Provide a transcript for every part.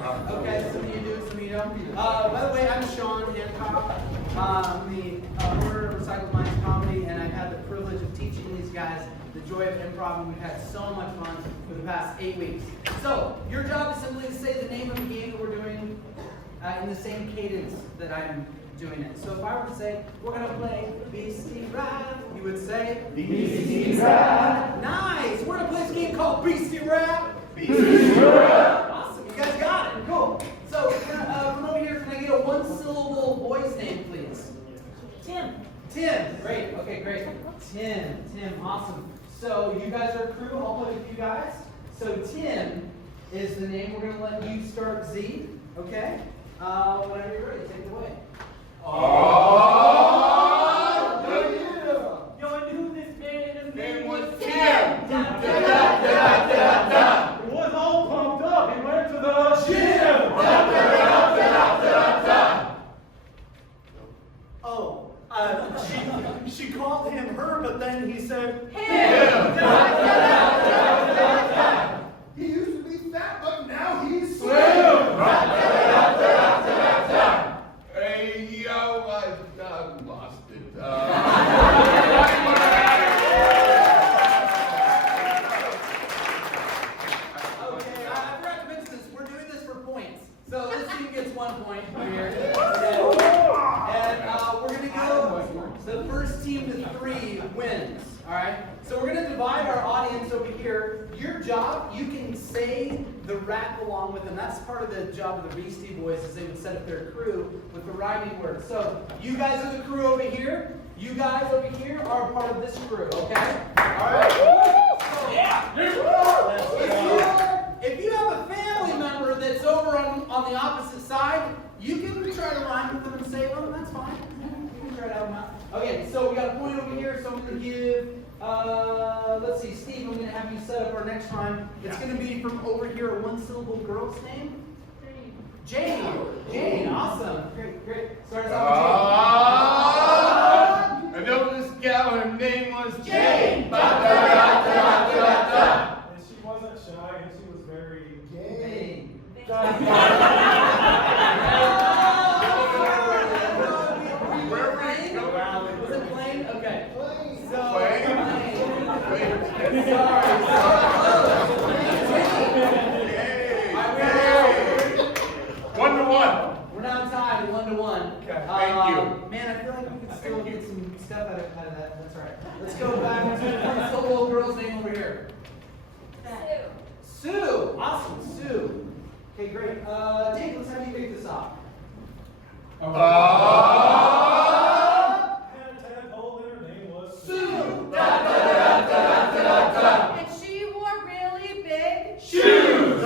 Okay, some of you do, some of you don't. By the way, I'm Sean Hancock. I'm the owner of Recycled Minds Comedy, and I've had the privilege of teaching these guys the joy of improv, and we've had so much fun for the past 8 weeks. So, your job is simply to say the name of the game that we're doing in the same cadence that I'm doing it. So if I were to say, we're going to play Beastie Rap, you would say, Beastie Rap. Nice! We're going to play this game called Beastie Rap. Beastie Rap. Awesome, you guys got it. Cool. So from over here, can I get a one-syllable boy's name, please? Tim. Tim. Great. Okay, great. Tim. Awesome. So you guys are a crew. I'll play with you guys. So Tim is the name. We're going to let you start Z. Okay? Whenever you're ready, take it away. Oh, Yo, I knew this man. His name was Tim. It was all pumped up. He went to the gym. Oh, she called him her, but then he said Him. He used to be fat, but now he's slim. Hey, yo, I lost it. Okay, I forgot to mention this. We're doing this for points. So this team gets 1 point here. And we're going to go, the first team to 3 wins. All right? So we're going to divide our audience over here. Your job, you can say the rap along with them. That's part of the job of the Beastie Boys, is they would set up their crew with the rhyming words. So you guys are the crew over here. You guys over here are part of this crew, okay? All right? Yeah. If you have a family member that's over on the opposite side, you can try to rhyme with them and say them. That's fine. You can try to help them out. Okay, so we got a point over here, so I'm going to give, let's see, Steve, I'm going to have you set up our next rhyme. It's going to be from over here, a one-syllable girl's name. Jane. Jane, awesome. Great. Start us off with I know this gal, her name was Jane. Jane. And she wasn't shy, and she was very Jane. Was it plain? Okay. So, Plain? Sorry. One to one. We're now tied 1-1. Okay, thank you. Man, I feel like we could still get some stuff out of that. That's all right. Let's go back to the little girl's name over here. Sue. Awesome, Sue. Okay, great. Dave, let's have you kick this off. tadpole, and her name was Sue. And she wore really big Shoes.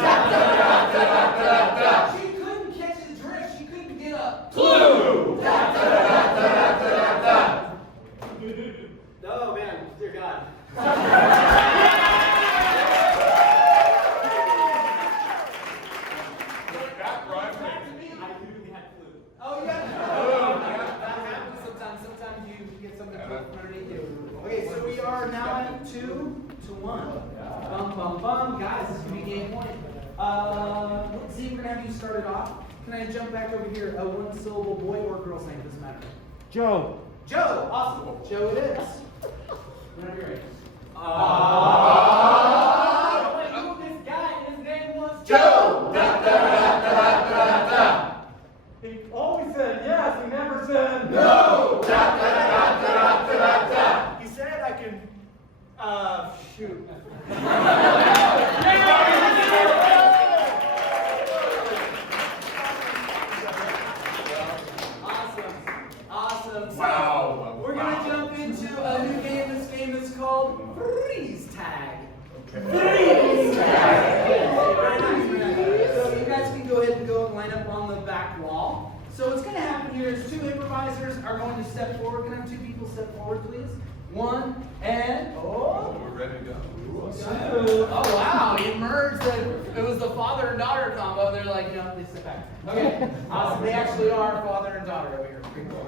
She couldn't catch his drift. She couldn't get up. Clue. Oh man, dear God. Oh, yeah. That happens sometimes. Sometimes you get something from underneath you. Okay, so we are now at 2-1. Bum. Guys, this is going to be game point. Let's see, we're going to have you started off. Can I jump back over here? A one-syllable boy or girl's name? Doesn't matter. Joe. Joe. Awesome. Joe it is. Whenever you're ready. I knew this guy, and his name was Joe. He always said yes, he never said No. He said I can shoot. Awesome. So, Wow. we're going to jump into a new game. This game is called Freeze Tag. Freeze Tag. So you guys can go ahead and go and line up on the back wall. So what's going to happen here is 2 improvisers are going to step forward. Can I have 2 people step forward, please? 1 and We're ready to go. 2. Oh wow! It merged. It was the father and daughter combo. They're like, no, they step back. Okay. Awesome. They actually are father and daughter over here. Pretty cool.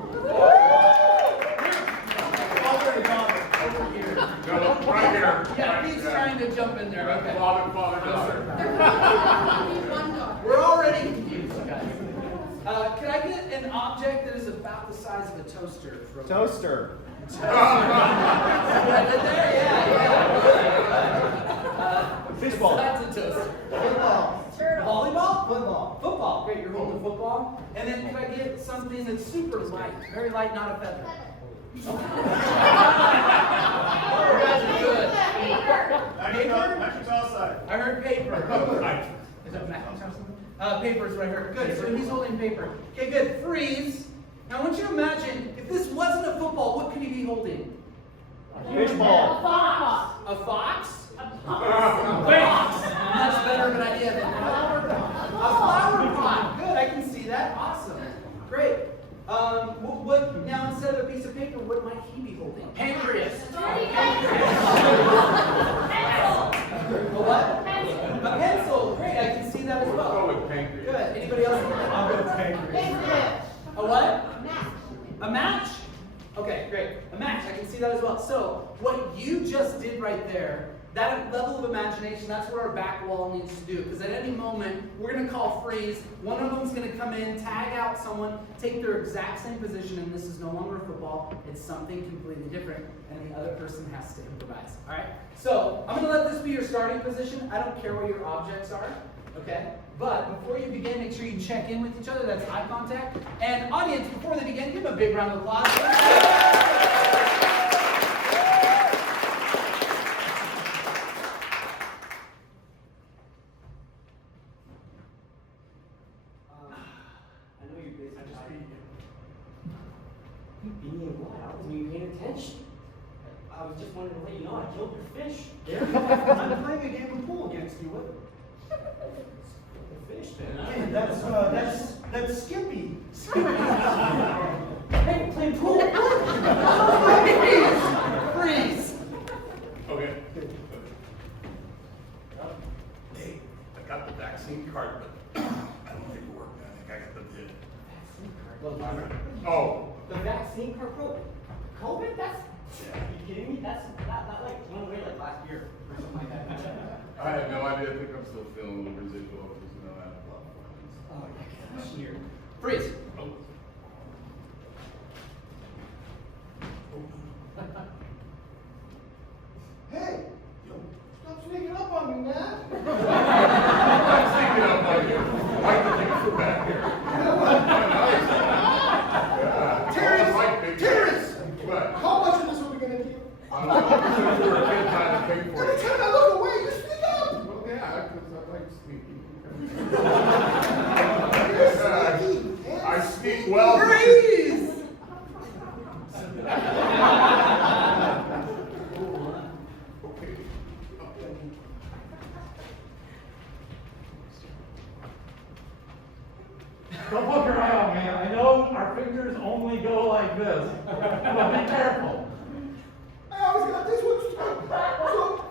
Father and daughter over here. No, right here. Yeah, he's trying to jump in there. Okay. Father, daughter. They're probably one dog. We're already toaster. From Toaster. Baseball. That's a toaster. Football. Volleyball? Football. Football. Great, you're holding football. And then can I get something that's super light? Very light, not a feather. Oh, you guys are good. I heard paper. Is that Macintosh or something? Paper is what I heard. Good, so he's holding paper. Okay, good. Freeze. Now I want you to imagine, if this wasn't a football, what could he be holding? Baseball. A fox? Much better of an idea than a flower pot. Good, I can see that. Awesome. Great. What now instead of a piece of paper, what might he be holding? Pancreas. A what? A pencil. Great, I can see that as well. Go with pancreas. Good. Anybody else? I'll go with pancreas. A what? A match? Okay, great. A match, I can see that as well. So, what you just did right there, that level of imagination, that's what our back wall needs to do. Because at any moment, we're going to call freeze. One of them's going to come in, tag out someone, take their exact same position, and this is no longer football. It's something completely different, and the other person has to improvise. All right? So, I'm going to let this be your starting position. I don't care where your objects are. Okay? But before you begin, make sure you check in with each other. That's eye contact. And audience, before they begin, give them a big round of applause. I know you're busy. I just beat you. You beat me in what? I wasn't even paying attention. I was just wanting to let you know I killed your fish. I'm playing a game of pool against you. What? The fish, man. Hey, that's Skippy. Hey, playing pool. Freeze! Okay. Hey, I got the vaccine card, but I don't think it worked. I think I got the bid. Oh. The vaccine card, bro. COVID? That's. Are you kidding me? That's not like went away like last year or something like that. I have no idea. I think I'm still feeling a little residual of this. I have a lot of friends. Oh my gosh. Here. Freeze! Oh. Hey, stop sneaking up on me, man. I'm sneaking up on you. I can take a back here. Terrence! What? How much of this are we gonna do? I'm not sure you were a kid trying to pay for Every it. time I look away, you speak up. Well, yeah, I like sneaking. I sneak well. Freeze! Don't poke your eye out, man. I know our fingers only go like this. But be careful. I always got this one. So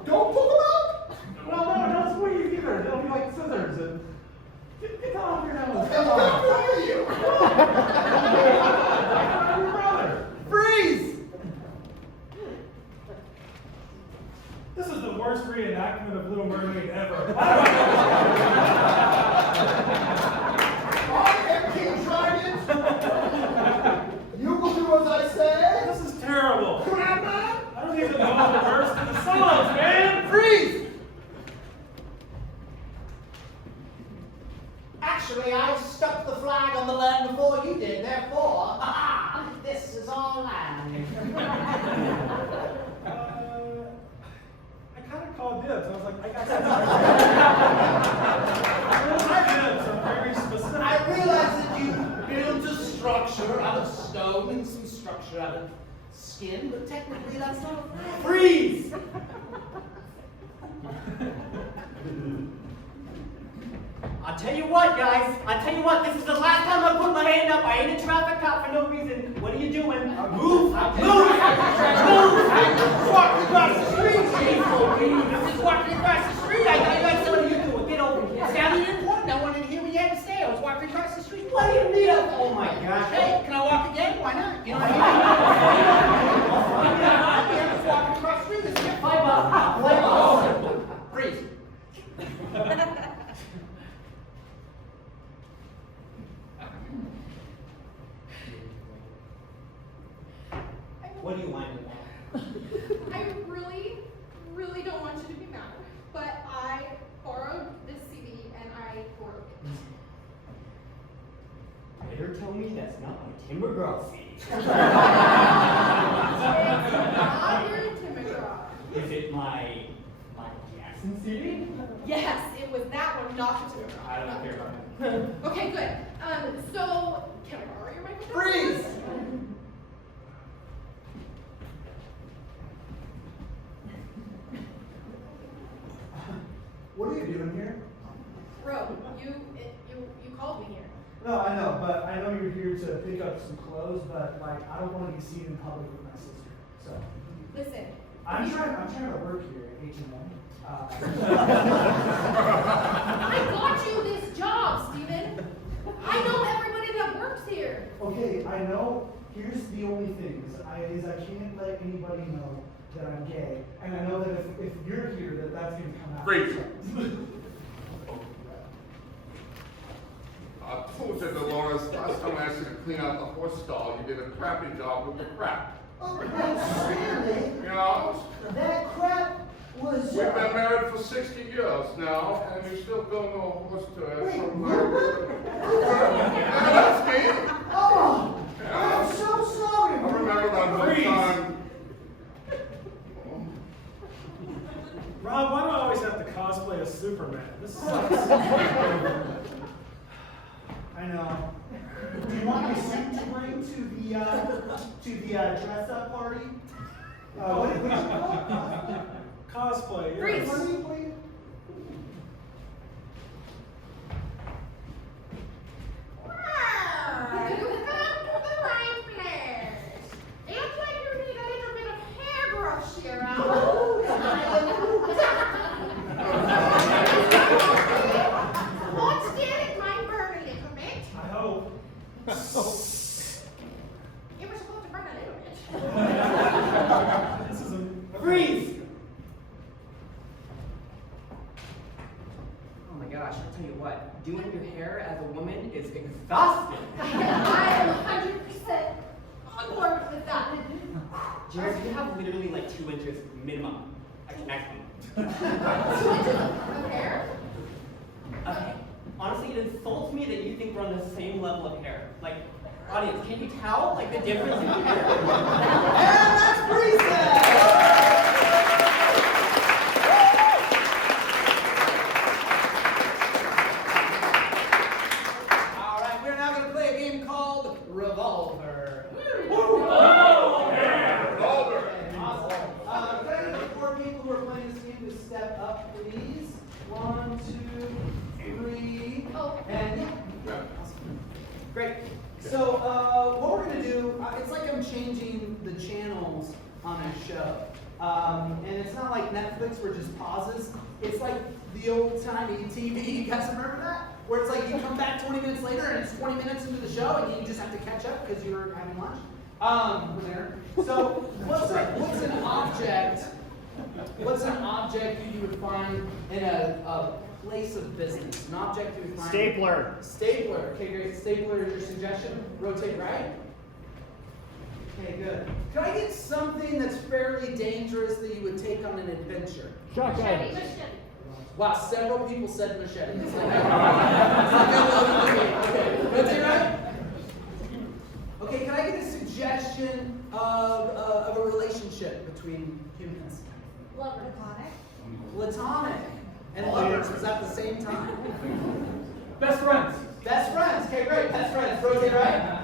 don't poke them out. Well, no, don't squeeze either. They'll be like scissors. And get that off your nose. Come on. You. I'm your brother. Freeze! This is the worst reenactment of Little Mermaid ever. You will do as I say. This is terrible. Grandma? I don't even know the words to the songs, man. Freeze! Actually, I stuck the flag on the land before you did, therefore, this is our land. I kind of called dibs. I was like, I got that. My dibs are very specific. I realize that you built a structure out of stone and some structure out of skin, but technically that's not a flag. Freeze! I'll tell you what, guys. I'll tell you what. This is the last time I put my hand up. I ain't a traffic cop for no reason. What are you doing? Move! Move! Walking across the street, This is walking across the street. I thought you guys said what are you doing? Get over here. Sounded important. I wanted to hear what you had to say. I was walking across the street. What do you need? Oh my gosh. Hey, can I walk again? Why not? You know what I mean? I'm just walking across the street. This is Play ball. Play ball. Freeze! tell me that's not my timber girl seat? It's not your Timmy girl. Is it my Jackson seating? Yes, it was that one, not the Timmy girl. I don't care about that. Okay, good. So, can I borrow your microphone? Freeze! What are you doing here? Bro, you called me here. No, I know, but I know you're here to pick up some clothes, but like I don't want to be seen in public with my sister. So Listen. I'm trying to work here at H&M. I got you this job, Steven. I know everybody that works here. Okay, I know. Here's the only thing is I can't let anybody know that I'm gay, and I know that if you're here, that's gonna come out. Freeze. I told you, Dolores, last time I asked you to clean out the horse stall, you did a crappy job with the crap. Oh, really? You know? That crap was. We've been married for 60 years now, and you still don't know a horse to ask Wait, somebody. Herbert? That's me. Oh, Yeah. I'm so sorry. I remember that one time. Rob, why do I always have to cosplay as Superman? This sucks. I know. Do you want your suit to bring to the dress up party? What did you call it? Cosplay, Freeze. What do you believe? You come to the right place. It looks like you need a little bit of hairbrush here, Hold still, it might burn a little bit. I hope. It was supposed to burn a little bit. This is a Freeze! Oh my gosh, I'll tell you what, doing your hair as a woman is exhausting. I am 100% on board with that. Jared, you have literally like 2 inches minimum. Like maximum. 2 inches of hair? Okay. Honestly, it insults me that you think we're on the same level of hair. Like, audience, can you tell like the difference in hair? And that's Preset! All right, we're now going to play a game called Revolver. Revolver. Awesome. Can I get the 4 people who are playing this game to step up, please? 1, 2, 3. Oh. And yeah. Awesome. Great. So what we're going to do, it's like I'm changing the channels on a show. And it's not like Netflix where it just pauses. It's like the old-timey TV. You guys remember that? Where it's like you come back 20 minutes later and it's 20 minutes into the show and you just have to catch up because you were having lunch. So what's an object? What's an object you would find in a place of business? An object you would find. Stapler. Stapler. Okay, great. Stapler is your suggestion. Rotate right. Okay, good. Could I get something that's fairly dangerous that you would take on an adventure? Machete. Wow, several people said machete. It's like, okay, rotate right. Okay, can I get a suggestion of a relationship between humans? Platonic. Platonic and lovers is at the same time. Best friends. Best friends. Okay, great. Best friends. Rotate right.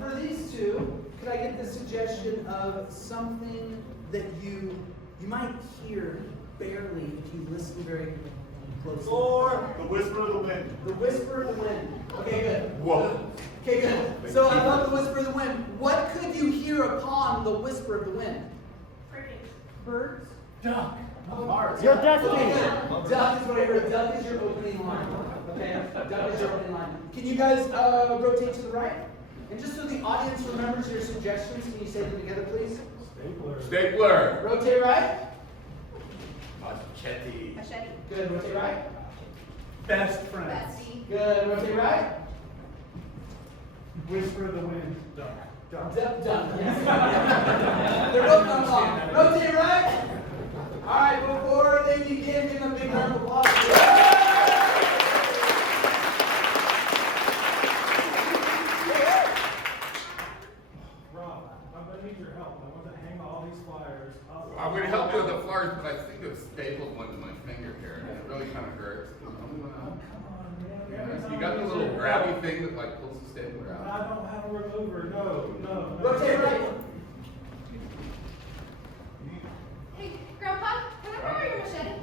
For these two, could I get the suggestion of something that you might hear barely if you listen very closely? Or the whisper of the wind. The whisper of the wind. Okay, good. Whoa. Okay, good. So I love the whisper of the wind. What could you hear upon the whisper of the wind? Crickets. Birds. Duck. Mars. Your Okay, destiny. good. Duck is what I heard. Duck is your opening line. Okay, duck is your opening line. Can you guys rotate to the right? And just so the audience remembers your suggestions, can you say them together, please? Stapler. Rotate right. Machete. Machete. Good. Rotate right. Best friends. Bestie. Good. Rotate right. Whisper of the wind. Duck. Duck. Duck. Yes. They're both not long. Rotate right. All right. Before they begin, give them a big round of applause. hurts. Oh, come on, man. Every You time got the we little do it, grabby thing that like pulls the stapler I out. don't have a remover. No. Rotate right. Hey, Grandpa, can I borrow your machete?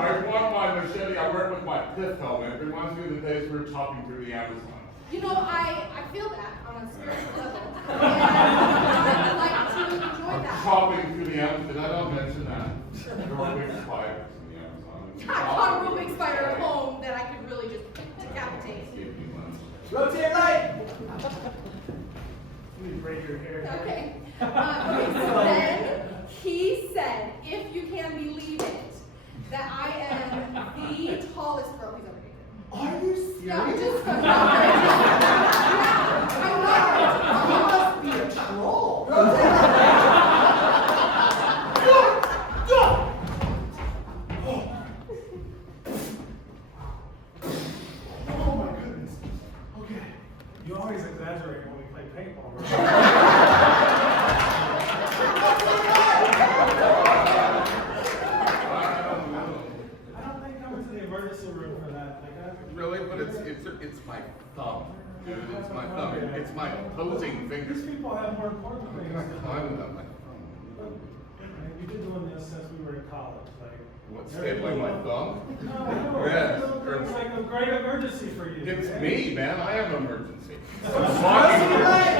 I want my machete. I wear it with my pith helmet. It reminds me of the days we were chopping through the Amazon. You know, I feel that on a spiritual level. And I would like to enjoy that. Chopping through the Amazon. Did I not mention that? There were big spiders in the Amazon. I caught a real big spider at home that I could really just decapitate. Gave me lunch. Rotate right. You need to braid your hair. Okay. Okay, so then he said, if you can believe it, that I am the tallest girl he's ever dated. Are you serious? Yeah, which is yeah, I You know. must be a troll. Oh my goodness. Okay. You always exaggerate when we play paintball. I don't think coming to the emergency room for that. Like Really? But it's my thumb. Dude, it's my thumb. It's my opposing finger. These people have more important things I'm to do. climbing up my thumb. You've been doing this since we were in college. Like What, stapling my thumb? No, Yes. it's like a great emergency for you. It's me, man. I have emergency. Rotate right.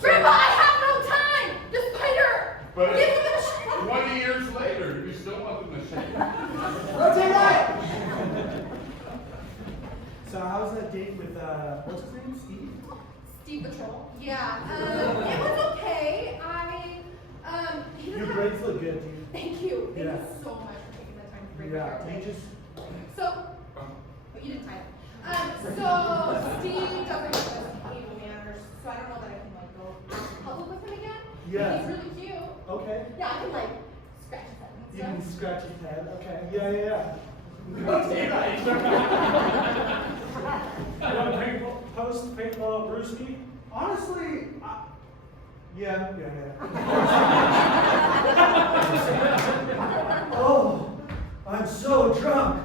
Grandpa, I have no time! The spider! But Give me the machete! 20 years later, you still want the machete. Rotate right. So how's that date with what's his name? Steve? Steve Patrol. Yeah, it was okay. He Your doesn't braids have... look good, dude. Thank you. Thank Yeah. you so much for taking the time to bring my Yeah, hair you today. just So, but you didn't tie it. So Steve doesn't have those table manners, so I don't know that I can like go public with him again. Yeah. He's really cute. okay. Yeah, I can like scratch his head and You can stuff. scratch his head. Okay. Yeah. Rotate right. You want to post paintball Brewski? Honestly, yeah. Oh, I'm so drunk.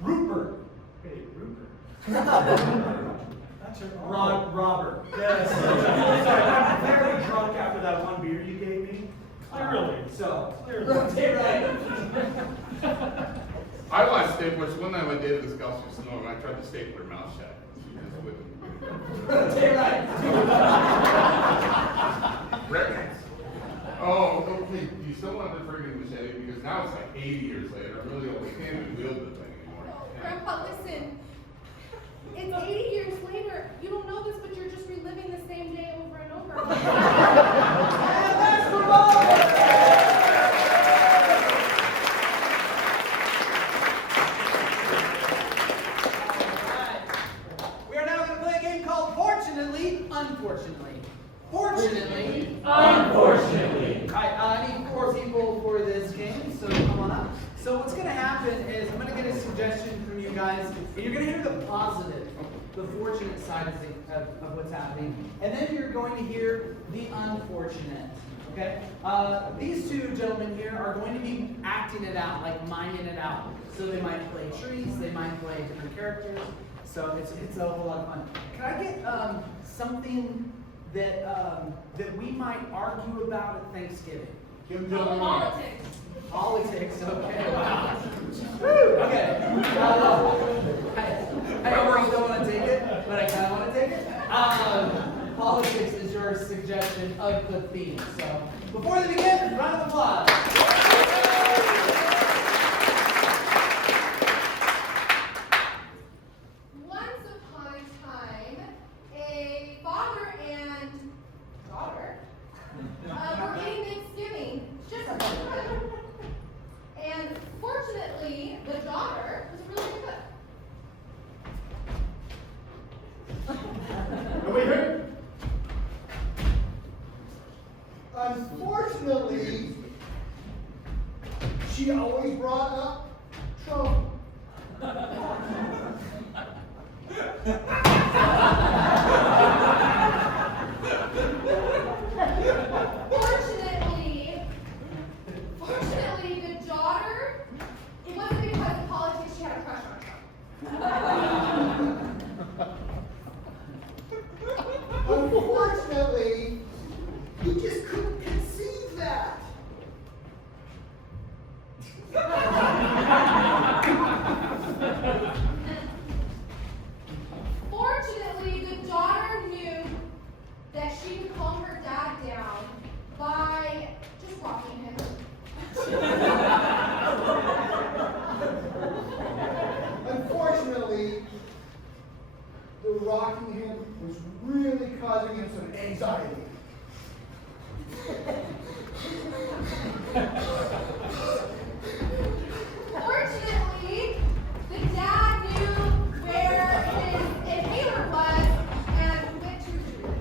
Rupert. Hey, Rupert. That's your Robert. Yes. Sorry, I'm very drunk after that one beer you gave me. Clearly. Rotate right. I like staplers. One time I dated this girl from Sonoma and I tried to staple her mouth shut. She just wouldn't. Rotate right. Records. Oh, okay. You still want the friggin' machete because now it's like 80 years later. I really only can't even wield the thing anymore. Grandpa, listen. It's 80 years later. You don't know this, but you're just reliving the same day over and over. And that's the moment. We are now going to play a game called Fortunately, Unfortunately. Fortunately, Unfortunately. I need 4 people for this game, so come on up. So what's going to happen is I'm going to get a suggestion from you guys, and you're going to hear the positive, the fortunate side of what's happening, and then you're going to hear the unfortunate. Okay? These 2 gentlemen here are going to be acting it out, like miming it out. So they might play trees, they might play different characters. So it's a whole lot of fun. Can I get something that we might argue about at Thanksgiving? Kim Jong-un. Politics. Politics, okay. Wow. Woo, okay. I really don't want to take it, but I kind of want to take it. Politics is your suggestion of the theme. So before they begin, round of applause. Once upon a time, a father and daughter were eating Thanksgiving just as good. And fortunately, the daughter was really good. Are we here? Unfortunately, she always brought up trouble. Fortunately, Fortunately, the dad knew where his inhaler was and went to retrieve it.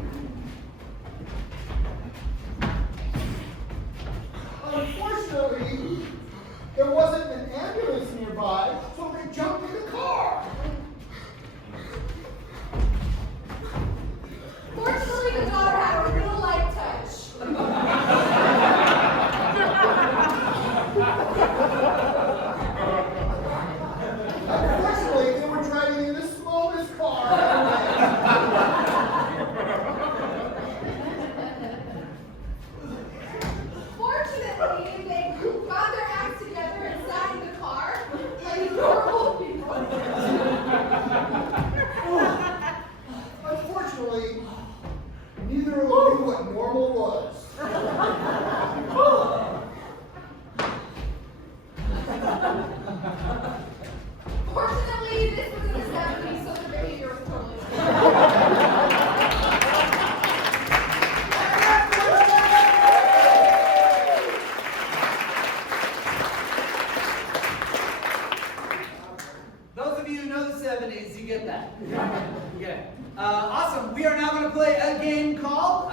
Unfortunately, there wasn't an ambulance nearby, so they jumped in the car. Fortunately, the daughter had a real light touch. Unfortunately, they were driving in the smallest car Fortunately, they got their acts together and sat in the car like normal people. Unfortunately, neither of them knew what normal was. Fortunately, this was in the 70s, so the behavior was totally different. Those of you who know the 70s, you get that. You get it. Awesome. We are now going to play a game called,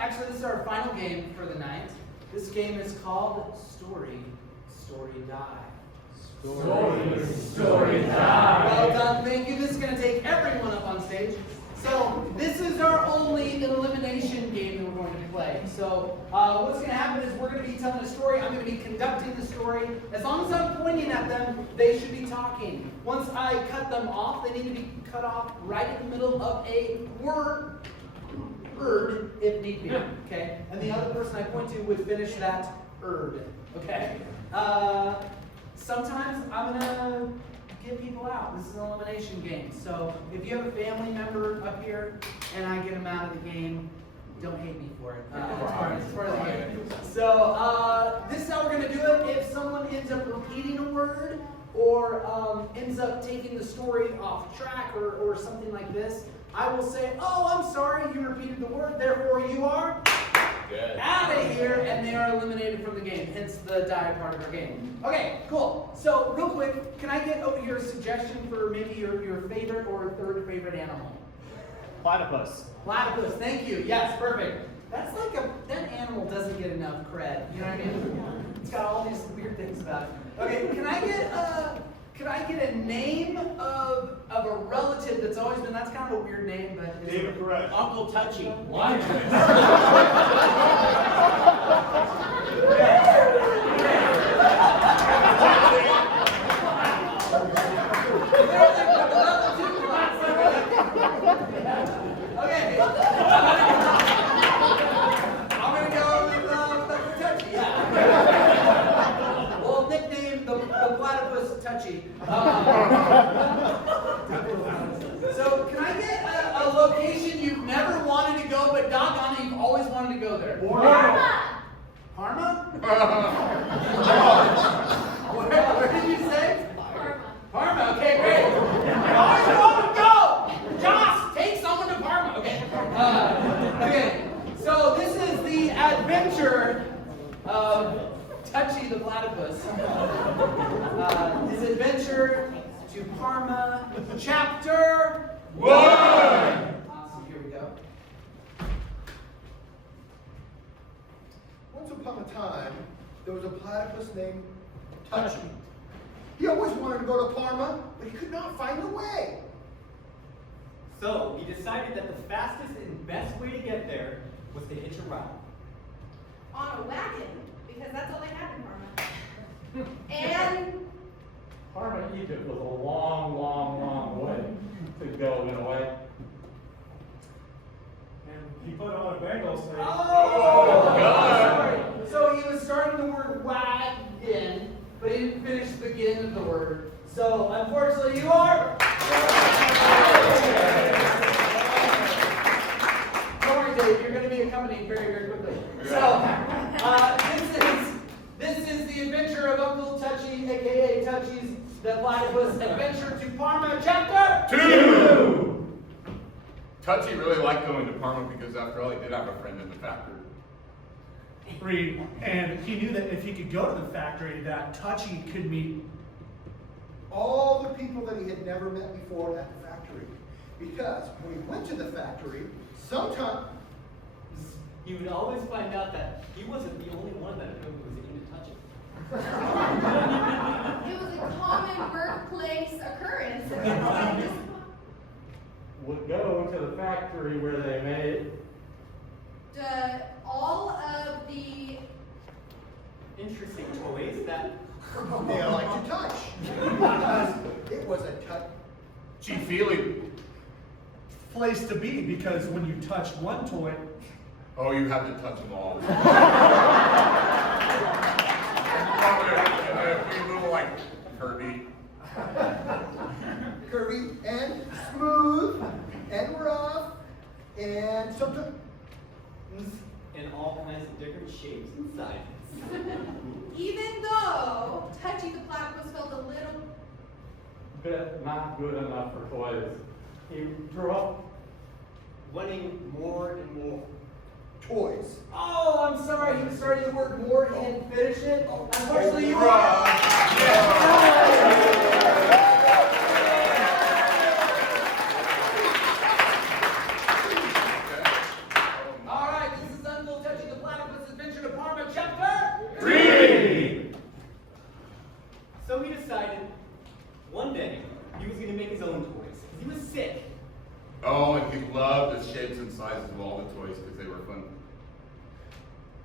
actually this is our final game for the night. This game is called Story, Die. Story time. Well done, thank you. This is going to take everyone up on stage. So this is our only elimination game that we're going to play. So what's going to happen is we're going to be telling a story. I'm going to be conducting the story. As long as I'm pointing at them, they should be talking. Once I cut them off, they need to be cut off right in the middle of a word, if need be. Okay? And the other person I point to would finish that word. Okay? Sometimes I'm going to get people out. This is an elimination game. So if you have a family member up here and I get them out of the game, don't hate me for it. It's part of the game. So this is how we're going to do it. If someone ends up repeating a word or ends up taking the story off track or something like this, I will say, oh, I'm sorry, you repeated the word, therefore you are out of here, and they are eliminated from the game, hence the die part of our game. Okay, cool. So, real quick, can I get over your suggestion for maybe your favorite or third favorite animal? Platypus. Platypus, thank you. Yes, perfect. That's like that animal doesn't get enough cred. You know what I mean? It's got all these weird things about it. Okay, can I get a name of a relative that's always been, that's kind of a weird name, but David Koresh. Uncle Touchy. Why? Okay. I'm gonna go with Uncle Touchy. Yeah. We'll nickname the platypus Touchy. So can I get a location you've never wanted to go, but doggone it, you've always wanted to go there? Parma! Parma? What did you say? Parma. Parma, okay, great. I always want to go! Joss, take someone to Parma. Okay. Okay. So this is the adventure of Touchy the platypus. His adventure to Parma, chapter 1. Awesome, here we go. Once upon a time, there was a platypus named Touchy. He always wanted to go to Parma, but he could not find the way. So he decided that the fastest and best way to get there was to hitch a ride. On a wagon, because that's all they had in Parma. And Parma, Egypt was a long way to go in a way. And he put on a Bengal suit. Oh, sorry. So he was starting the word wagon, but he didn't finish the beginning of the word. So unfortunately, you are. Don't worry, Dave. You're going to be accompanied very quickly. So this is the adventure of Uncle Touchy, aka Touchy's the Platypus Adventure to Parma, chapter 2. Touchy really liked going to Parma because after all, he did have a friend in the factory. And he knew that if he could go to the factory, that Touchy could meet. All the people that he had never met before at the factory. Because when he went to the factory, sometimes He would always find out that he wasn't the only one that was into touching. It was a common workplace occurrence. Would go to the factory where they made All of the Interesting toys that. they like to touch. Because it was a Gee, feeling. Place to be, because when you touched one toy, Oh, you have to touch them all. Be a little like Kirby. curvy and smooth and rough and sometimes. In all kinds of different shapes and sizes. even though Touchy the Platypus felt a little bit not good enough for toys. He grew up Wanting more and more. Toys. Oh, I'm sorry. He started the word more. He didn't finish it. Unfortunately, you are. All right, this is Uncle Touchy the Platypus Adventure to Parma, chapter 3! So he decided one day he was going to make his own toys. 'Cause he was sick. Oh, and he loved the shapes and sizes of all the toys because they were fun.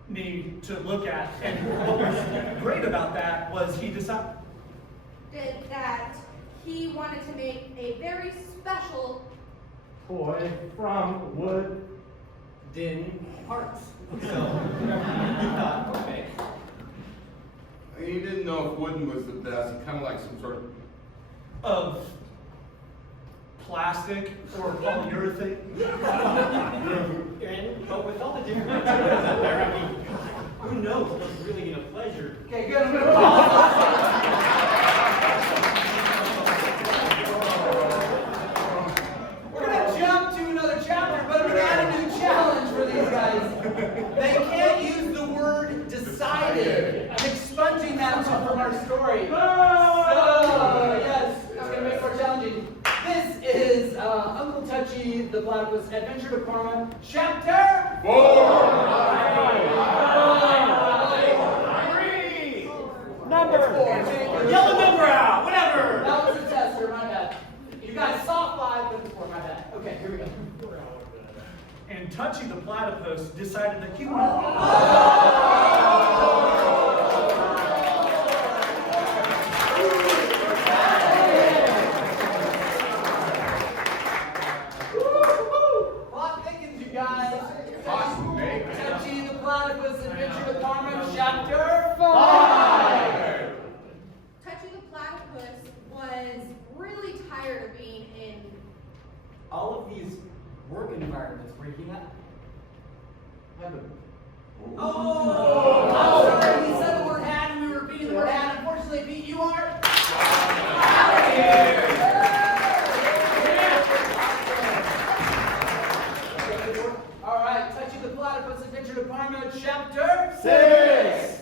need to look at. And what was great about that was he decided. that he wanted to make a very special Toy from wood. Din parts. So he thought, okay. He didn't know if wooden was the best. He kind of liked some sort Of plastic or polyurethane. But with all the different materials out there, I mean, who knows what's really a pleasure? Okay, good. We're gonna jump to another chapter, but we're gonna add a new challenge for these guys. They can't use the word decided. I'm expunging that from our story. So, yes, it's gonna make it more challenging. This is Uncle Touchy the Platypus Adventure to Parma, chapter 4. Number! Yell the number out, whatever. That was a tester, my bad. You guys saw 5, but it's 4, my bad. Okay, here we go. And Touchy the Platypus decided that he wanted. Plot thickens, you guys. Touchy the Platypus Adventure to Parma, chapter 5. Touchy the Platypus was really tired of being in All of these work environments where he had. Oh, I'm sorry, he said the word had and we were repeating the word had. Unfortunately, Pete, you are out of here. All right, Touchy the Platypus Adventure to Parma, chapter 6.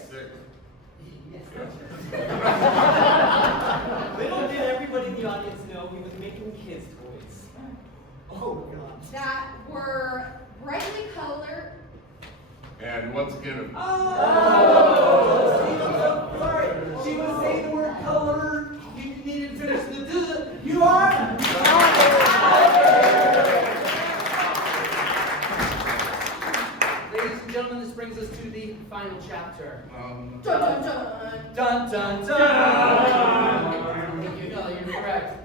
Little did everybody in the audience know he was making kids' toys. Oh, God. that were brightly colored. And once again, Oh, sorry. She was saying the word colored. You needed to finish the duh. You are? Ladies and gentlemen, this brings us to the final chapter. Dun dun dun. Dun dun dun! You know, you're correct.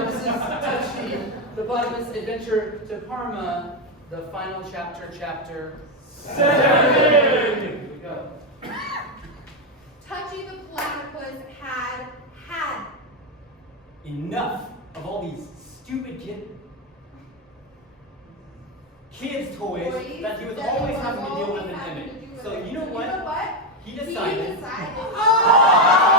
This is Touchy the Platypus Adventure to Parma, the final chapter, chapter 7. Here we go. Touchy the Platypus had Enough of all these stupid kids' toys that he was always having to deal with in Emmett. So you know what? He decided. Oh!